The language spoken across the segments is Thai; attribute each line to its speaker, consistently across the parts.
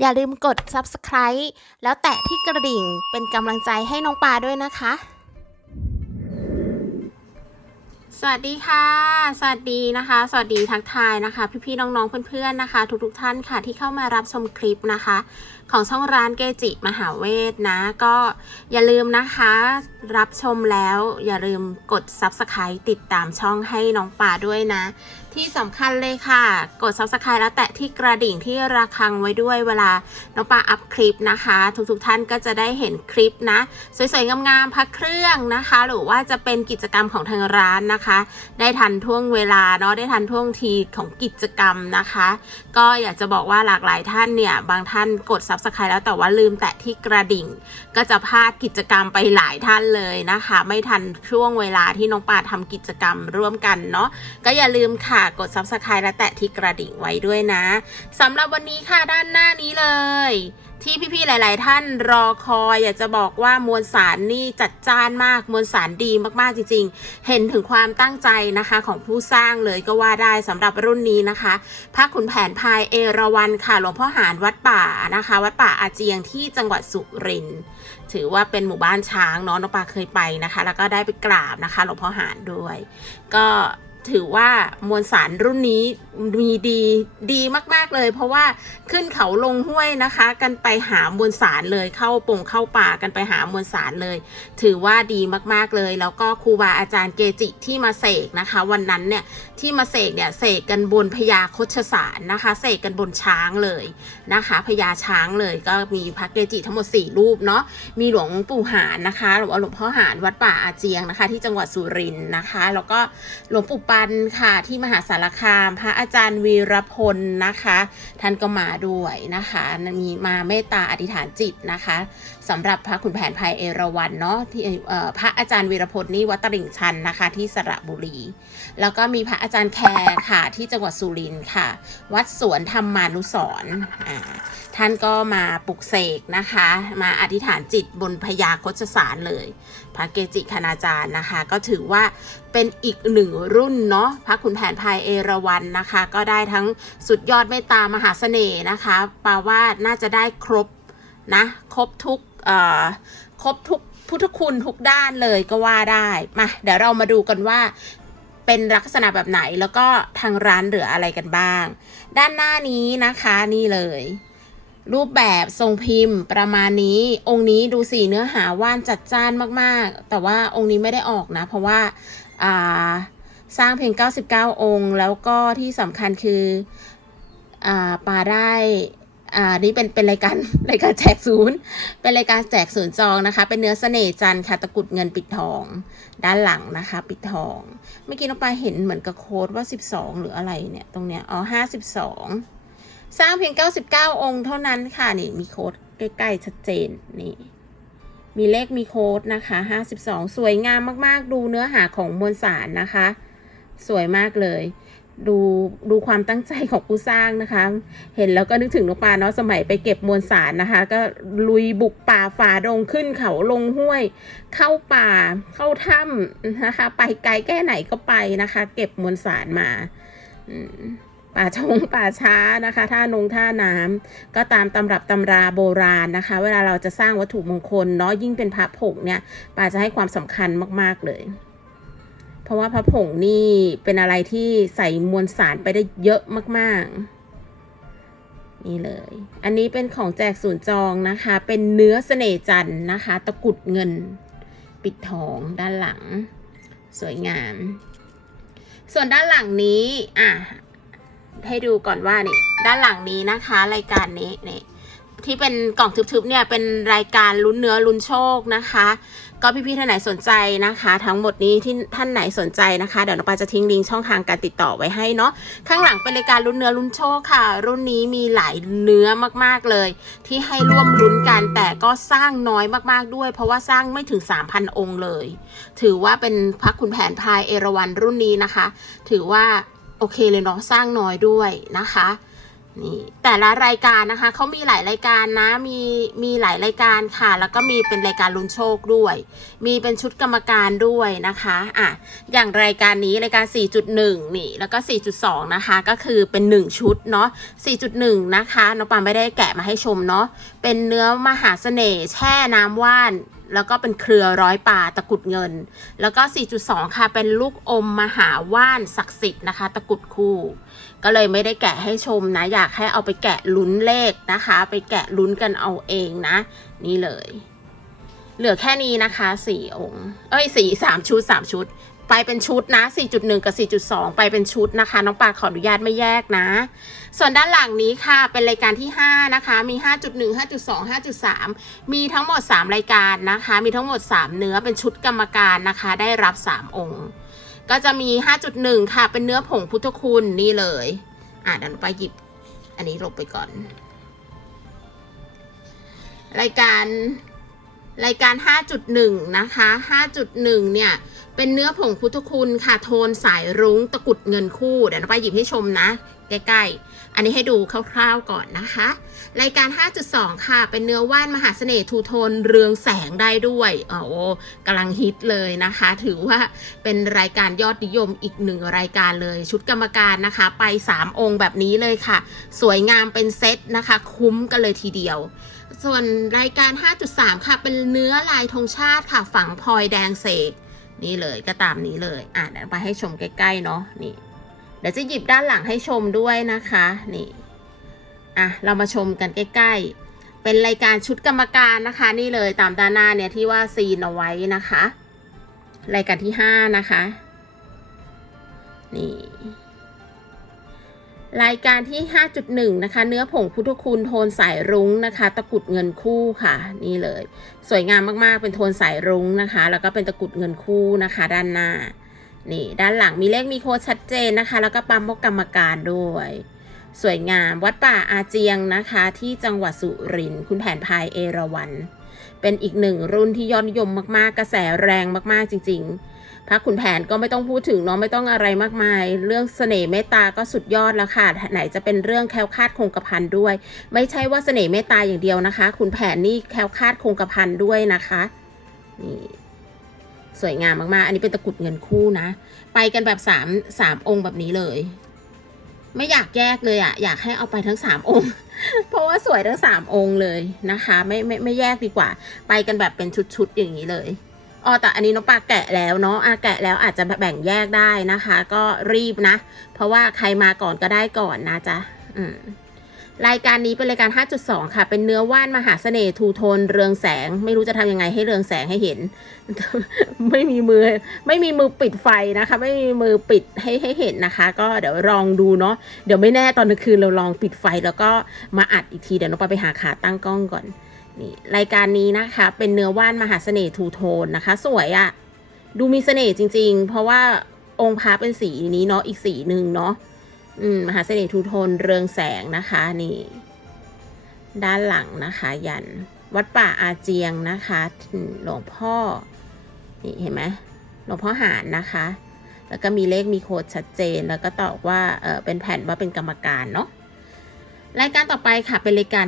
Speaker 1: อย่าลืมกด subscribe แล้วแตะที่กระดิ่งเป็นกำลังใจให้น้องปลาด้วยนะคะ สวัสดีค่ะ สวัสดีนะคะ สวัสดีทักทายนะคะ พี่ๆน้องๆเพื่อนๆนะคะ ทุกๆท่านค่ะที่เข้ามารับชมคลิปนะคะ ของช่องร้านเกจิมหาเวทนะ ก็อย่าลืมนะคะ รับชมแล้วอย่าลืมกด subscribe ติดตามช่องให้น้องป่าด้วยนะ ที่สำคัญเลยค่ะ กด subscribe แล้วแตะที่กระดิ่งที่ระฆังไว้ด้วยเวลาน้องป่าอัพคลิปนะคะ ทุกๆท่านก็จะได้เห็นคลิปนะ สวยๆ งามๆพักเครื่องนะคะ หรือว่าจะเป็นกิจกรรมของทางร้านนะคะ ได้ทันท่วงเวลาเนาะได้ทันท่วงทีของกิจกรรมนะคะ ก็อยากจะบอกว่าหลากหลายท่านเนี่ยบางท่านกด subscribe แล้วแต่ว่าลืมแตะที่กระดิ่ง ก็จะพลาดกิจกรรมไปหลายท่านเลยนะคะ ไม่ทันช่วงเวลาที่น้องปาทำกิจกรรมร่วมกันเนาะก็อย่าลืมค่ะกด subscribe และแตะที่กระดิ่งไว้ด้วยนะสำหรับวันนี้ค่ะด้านหน้านี้เลย ที่พี่ๆหลาย ๆ ท่านรอคอยอยากจะบอกว่ามวลสารนี่จัดจ้านมากมวลสารดีมากๆจริง ๆ เห็นถึงความตั้งใจนะคะของผู้สร้างเลยก็ว่าได้สำหรับรุ่นนี้นะคะพระขุนแผนพายเอราวันค่ะหลวงพ่อหารวัดป่านะคะ วัดป่าอาเจียงที่จังหวัดสุรินทร์ถือว่าเป็นหมู่บ้านช้างเนาะน้องปาเคยไปนะคะ แล้วก็ได้ไปกราบนะคะหลวงพ่อหารด้วย ก็ ถือว่ามวลสารรุ่นนี้มีดีดีมาก ๆ เลย เพราะว่าขึ้นเขาลงห้วยนะคะ กันไปหามวลสารเลยเข้าปงเข้าป่ากันไปหามวลสารเลย ถือว่าดีมากๆเลย แล้วก็ครูบาอาจารย์เกจิที่มาเสกนะคะ วันนั้นเนี่ยที่มาเสกเนี่ยเสกกันบนพญาคชสารนะคะเสกกันบนช้างเลยนะคะพญาช้างเลยก็มีพระเกจิทั้งหมด 4 รูปเนาะมีหลวงปู่หารนะคะหรือว่าหลวงพ่อหารวัดป่าอาเจียงนะคะ ที่จังหวัดสุรินทร์นะคะ แล้วก็หลวงปู่ปันค่ะที่มหาสารคาม พระอาจารย์วีรพลนะคะ ท่านก็มาด้วยนะคะ มีมาเมตตาอธิษฐานจิตนะคะ สำหรับพระขุนแผนภัยเอราวัณเนาะที่พระอาจารย์วีรพลนี่วัดตลิ่งชันนะคะ ที่สระบุรี แล้วก็มีพระอาจารย์แคร์ค่ะที่จังหวัดสุรินทร์ค่ะ วัดสวนธรรมานุสรณ์อ่าท่านก็มาปลุกเสกนะคะ มาอธิษฐานจิตบนพญาคชสารเลย พระเกจิคณาจารย์นะคะ ก็ถือว่าเป็นอีกหนึ่งรุ่นเนาะพระขุนแผนภายเอราวันนะคะ ก็ได้ทั้งสุดยอดเมตตามหาเสน่ห์นะคะปาว่าน่าจะได้ครบนะ ครบทุก ครบทุกพุทธคุณทุกด้านเลยก็ว่าได้มาเดี๋ยวเรามาดูกันว่าเป็นลักษณะแบบไหนแล้วก็ทางร้านเหลืออะไรกันบ้าง ด้านหน้านี้นะคะนี่เลย รูปแบบทรงพิมพ์ประมาณนี้ องค์นี้ดูสีเนื้อหาว่านจัดจ้านมากๆ แต่ว่าองค์นี้ไม่ได้ออกนะ เพราะว่าาสร้างเพียง 99 องค์ แล้วก็ที่สำคัญคืออ่าปาได้ อ่านี่เป็นเป็นรายการรายการแจกศูนย์ เป็นรายการแจกศูนย์จองนะคะ เป็นเนื้อเสน่ห์จันค่ะตะกุดเงินปิดทอง ด้านหลังนะคะ ปิดทอง เมื่อกี้น้องปาเห็นเหมือนกับโค้ดว่า 12 หรืออะไรเนี่ย ตรงเนี้ยอ๋อ52สร้างเพียง 99 องค์เท่านั้นค่ะนี่มีโค้ดใกล้ๆชัดเจนนี่มีเลขมีโค้ดนะคะ 52 สวยงามมากๆ ดูเนื้อหาของมวลสารนะคะ สวยมากเลย ดูดูความตั้งใจของผู้สร้างนะคะ เห็นแล้วก็นึกถึงน้องปลาเนาะสมัยไปเก็บมวลสารนะคะ ก็ลุยบุกป่าฝ่าดงขึ้นเขาลงห้วย เข้าป่าเข้าถ้ำนะคะ ไปไกลแค่ไหนก็ไปนะคะ เก็บมวลสารมาป่าชงป่าช้านะคะท่านงท่าน้ำก็ตามตำรับตำราโบราณนะคะ เวลาเราจะสร้างวัตถุมงคลเนาะยิ่งเป็นพระผงเนี่ยป่าจะให้ความสำคัญมาก ๆ เลย เพราะว่าพระผงนี่เป็นอะไรที่ใส่มวลสารไปได้เยอะมากๆ นี่เลย อันนี้เป็นของแจกศูนย์จองนะคะ เป็นเนื้อเสน่ห์จันนะคะ ตะกุดเงิน ปิดทองด้านหลัง สวยงาม ส่วนด้านหลังนี้ อะ ให้ดูก่อนว่านี่ ด้านหลังนี้นะคะ รายการนี้นี่ที่เป็นกล่องทึบๆเนี่ยเป็นรายการลุ้นเนื้อลุ้นโชคนะคะ ก็พี่ๆท่านไหนสนใจนะคะ ทั้งหมดนี้ที่ท่านไหนสนใจนะคะเดี๋ยวน้องปาจะทิ้งลิงก์ช่องทางการติดต่อไว้ให้เนาะข้างหลังเป็นรายการลุ้นเนื้อลุ้นโชคค่ะ รุ่นนี้มีหลายเนื้อมากๆเลย ที่ให้ร่วมลุ้นกันแต่ก็สร้างน้อยมากๆด้วย เพราะว่าสร้างไม่ถึง 3,000 องค์เลย ถือว่าเป็นพระคุณแผนพายเอราวันรุ่นนี้นะคะ ถือว่าโอเคเลยเนาะสร้างน้อยด้วยนะคะ นี่แต่ละรายการนะคะเขามีหลายรายการนะมีมีหลายรายการค่ะ แล้วก็มีเป็นรายการลุ้นโชคด้วย มีเป็นชุดกรรมการด้วยนะคะอะอย่างรายการนี้รายการ 4.1 นี่ แล้วก็ 4.2 นะคะ ก็คือเป็น 1 ชุดเนาะ4.1 นะคะน้องปามไม่ได้แกะมาให้ชมเนาะเป็นเนื้อมหาเสน่ห์แช่น้ำว่านแล้วก็เป็นเครือร้อยป่าตะกุดเงิน แล้วก็ 4.2 ค่ะ เป็นลูกอมมหาว่านศักดิ์สิทธิ์นะคะ ตะกุดคู่ ก็เลยไม่ได้แกะให้ชมนะ อยากให้เอาไปแกะลุ้นเลขนะคะ ไปแกะลุ้นกันเอาเองนะ นี่เลย เหลือแค่นี้นะคะสี่องค์ เอ้ยสี่สามชุดสามชุด ไปเป็นชุดนะ 4.1 กับ 4.2 ไปเป็นชุดนะคะ น้องปาขออนุญาตไม่แยกนะ ส่วนด้านหลังนี้ค่ะ เป็นรายการที่ 5 นะคะ มี 5.1 5.2 5.3 มีทั้งหมด 3 รายการนะคะ มีทั้งหมด 3 เนื้อเป็นชุดกรรมการนะคะ ได้รับ 3 องค์ ก็จะมี 5.1 ค่ะ เป็นเนื้อผงพุทธคุณนี่เลย อะเดี๋ยวหนูไปหยิบ อันนี้ลบไปก่อน รายการรายการ 5.1 นะคะ 5.1 เนี่ย เป็นเนื้อผงพุทธคุณค่ะ โทนสายรุ้งตะกุดเงินคู่ เดี๋ยวเราไปหยิบให้ชมนะ ใกล้ๆ อันนี้ให้ดูคร่าวๆก่อนนะคะ รายการ 5.2 ค่ะ เป็นเนื้อว่านมหาเสน่ห์ทูโทนเรืองแสงได้ด้วยโอ้กำลังฮิตเลยนะคะ ถือว่าเป็นรายการยอดนิยมอีกหนึ่งรายการเลย ชุดกรรมการนะคะ ไป 3 องค์แบบนี้เลยค่ะ สวยงามเป็นเซตนะคะ คุ้มกันเลยทีเดียวส่วนรายการ 5.3 ค่ะ เป็นเนื้อลายธงชาติค่ะ ฝังพลอยแดงเสก นี่เลยก็ตามนี้เลย อะเดี๋ยวไปให้ชมใกล้ ๆ เนาะนี่ เดี๋ยวจะหยิบด้านหลังให้ชมด้วยนะคะนี่อะเรามาชมกันใกล้ ๆ เป็นรายการชุดกรรมการนะคะ นี่เลยตามด้านหน้าเนี่ยที่ว่าซีนเอาไว้นะคะ รายการที่5นะคะนี่รายการที่ 5.1 นะคะ เนื้อผงพุทธคุณโทนสายรุ้งนะคะ ตะกุดเงินคู่ค่ะ นี่เลย สวยงามมากๆ เป็นโทนสายรุ้งนะคะ แล้วก็เป็นตะกุดเงินคู่นะคะ ด้านหน้า นี่ ด้านหลังมีเลขมีโค้ดชัดเจนนะคะ แล้วก็ปั๊มพวกกรรมการด้วย สวยงามวัดป่าอาเจียงนะคะ ที่จังหวัดสุรินทร์คุณแผนพายเอราวันเป็นอีกหนึ่งรุ่นที่ยอดนิยมมากๆ กระแสแรงมากๆจริง ๆพระขุนแผนก็ไม่ต้องพูดถึงเนาะไม่ต้องอะไรมากมาย เรื่องเสน่ห์เมตตาก็สุดยอดแล้วค่ะ ไหนจะเป็นเรื่องแคล้วคลาดคงกระพันด้วย ไม่ใช่ว่าเสน่ห์เมตตาอย่างเดียวนะคะขุนแผนนี่แคล้วคลาดคงกระพันด้วยนะคะนี่ สวยงามมากๆ อันนี้เป็นตะกรุดเงินคู่นะ ไปกันแบบสามสามองค์แบบนี้เลย ไม่อยากแยกเลยอะอยากให้เอาไปทั้งสามองค์ เพราะว่าสวยทั้งสามองค์เลยนะคะ ไม่ไม่ไม่แยกดีกว่า ไปกันแบบเป็นชุดๆอย่างนี้เลยอ๋อแต่อันนี้น้องปลาแกะแล้วเนาะอะแกะแล้วอาจจะแบ่งแยกได้นะคะ ก็รีบนะ เพราะว่าใครมาก่อนก็ได้ก่อนนะจ๊ะ อืม รายการนี้เป็นรายการ 5.2 ค่ะ เป็นเนื้อว่านมหาเสน่ห์ทูโทนเรืองแสง ไม่รู้จะทำยังไงให้เรืองแสงให้เห็น ไม่มีมือ ไม่มีมือปิดไฟนะคะ ไม่มีมือปิดให้ให้เห็นนะคะ ก็เดี๋ยวลองดูเนาะ เดี๋ยวไม่แน่ตอนกลางคืนเราลองปิดไฟแล้วก็มาอัดอีกที เดี๋ยวน้องปาไปหาขาตั้งกล้องก่อน นี่รายการนี้นะคะ เป็นเนื้อว่านมหาเสน่ห์ทูโทนนะคะ สวยอะดูมีเสน่ห์จริง ๆ เพราะว่าองค์พระเป็นสีนี้เนาะ อีกสีหนึ่งเนาะ มมหาเสน่ห์ทูโทนเรืองแสงนะคะนี่ ด้านหลังนะคะยันวัดป่าอาเจียงนะคะหลวงพ่อนี่เห็นไหมหลวงพ่อหารนะคะ แล้วก็มีเลขมีโค้ดชัดเจน แล้วก็ตอบว่าเออเป็นแผ่นว่าเป็นกรรมการเนาะรายการต่อไปค่ะเป็นรายการ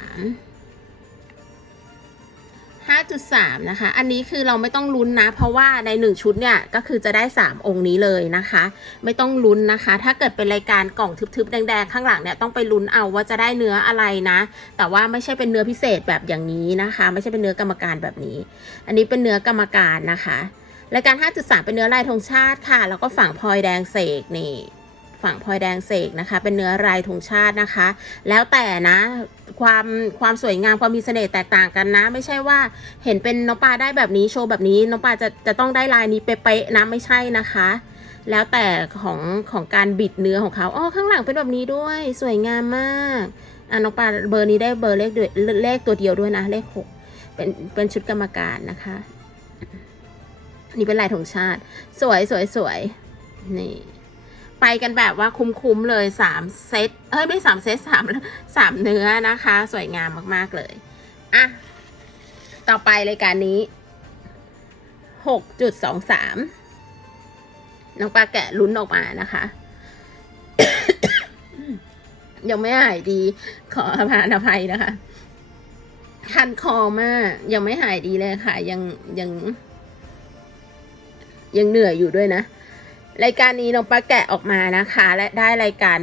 Speaker 1: 5.3 5.3 นะคะ อันนี้คือเราไม่ต้องลุ้นนะ เพราะว่าใน 1 ชุดเนี่ย ก็คือจะได้ 3 องค์นี้เลยนะคะ ไม่ต้องลุ้นนะคะ ถ้าเกิดเป็นรายการกล่องทึบๆ แดงๆ ข้างหลังเนี่ย ต้องไปลุ้นเอาว่าจะได้เนื้ออะไรนะ แต่ว่าไม่ใช่เป็นเนื้อพิเศษแบบอย่างนี้นะคะ ไม่ใช่เป็นเนื้อกรรมการแบบนี้ อันนี้เป็นเนื้อกรรมการนะคะ รายการ 5.3 เป็นเนื้อลายธงชาติค่ะ แล้วก็ฝั่งพลอยแดงเสกนี่ ฝั่งพลอยแดงเสกนะคะ เป็นเนื้อลายธงชาตินะคะ แล้วแต่นะความความสวยงามความมีเสน่ห์แตกต่างกันนะ ไม่ใช่ว่าเห็นเป็นน้องปลาได้แบบนี้โชว์แบบนี้น้องปลาจะจะต้องได้ลายนี้เป๊ะๆนะไม่ใช่นะคะ แล้วแต่ของของการบิดเนื้อของเขาอ๋อข้างหลังเป็นแบบนี้ด้วยสวยงามมากอะน้องปลาเบอร์นี้ได้เบอร์เลขด้วยเลขตัวเดียวด้วยนะเลขหกเป็นเป็นชุดกรรมการนะคะนี่เป็นลายธงชาติ สวยสวยสวยนี่ ไปกันแบบว่าคุ้มๆเลยสามเซตเอ้ยไม่สามเซตสามสามเนื้อนะคะ สวยงามมากๆเลยอะต่อไปรายการนี้หกจุดสองสามน้องปลาแกะลุ้นออกมานะคะยังไม่หายดี ขออภานอภัยนะคะ คันคอมาก ยังไม่หายดีเลยค่ะ ยังยัง ยังเหนื่อยอยู่ด้วยนะ รายการนี้น้องปลาแกะออกมานะคะ และได้รายการ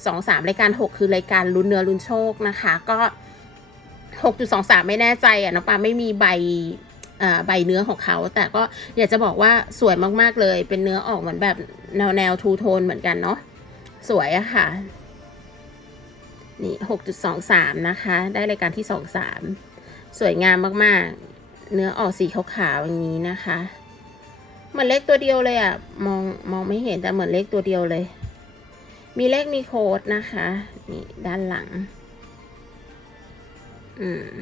Speaker 1: 6.23 รายการ 6 คือรายการลุ้นเนื้อลุ้นโชคนะคะ ก็ 6.23 ไม่แน่ใจอะน้องปลาไม่มีใบใบเนื้อของเขา แต่ก็อยากจะบอกว่าสวยมากๆเลย เป็นเนื้อออกเหมือนแบบแนวแนวทูโทนเหมือนกันเนาะสวยอะค่ะ นี่6.23นะคะ ได้รายการที่23สวยงามมากๆ เนื้อออกสีขาวๆอย่างนี้นะคะ เหมือนเลขตัวเดียวเลยอะมองมองไม่เห็นแต่เหมือนเลขตัวเดียวเลย มีเลขมีโค้ดนะคะนี่ด้านหลัง อืม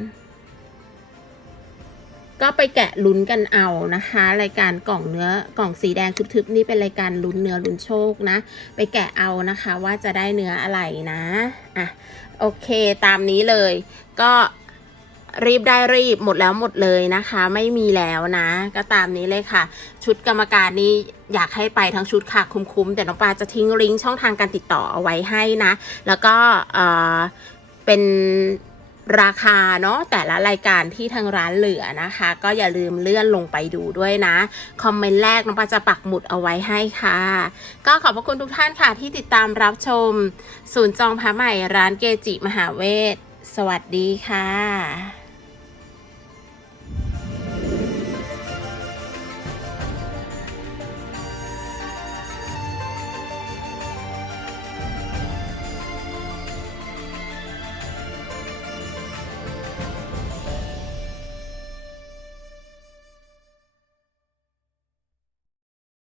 Speaker 1: ก็ไปแกะลุ้นกันเอานะคะ รายการกล่องเนื้อกล่องสีแดงทึบๆนี่เป็นรายการลุ้นเนื้อลุ้นโชคนะ ไปแกะเอานะคะว่าจะได้เนื้ออะไรนะอะโอเคตามนี้เลย ก็ รีบได้รีบหมดแล้วหมดเลยนะคะ ไม่มีแล้วนะ ก็ตามนี้เลยค่ะ ชุดกรรมการนี่อยากให้ไปทั้งชุดค่ะคุ้มๆแต่น้องปลาจะทิ้งลิงก์ช่องทางการติดต่อเอาไว้ให้นะ แล้วก็เออเป็นราคาเนาะแต่ละรายการที่ทางร้านเหลือนะคะ ก็อย่าลืมเลื่อนลงไปดูด้วยนะ คอมเมนต์แรกน้องปาจะปักหมุดเอาไว้ให้ค่ะ ก็ขอบพระคุณทุกท่านค่ะที่ติดตามรับชม ศูนย์จองพระใหม่ร้านเกจิมหาเวท สวัสดีค่ะ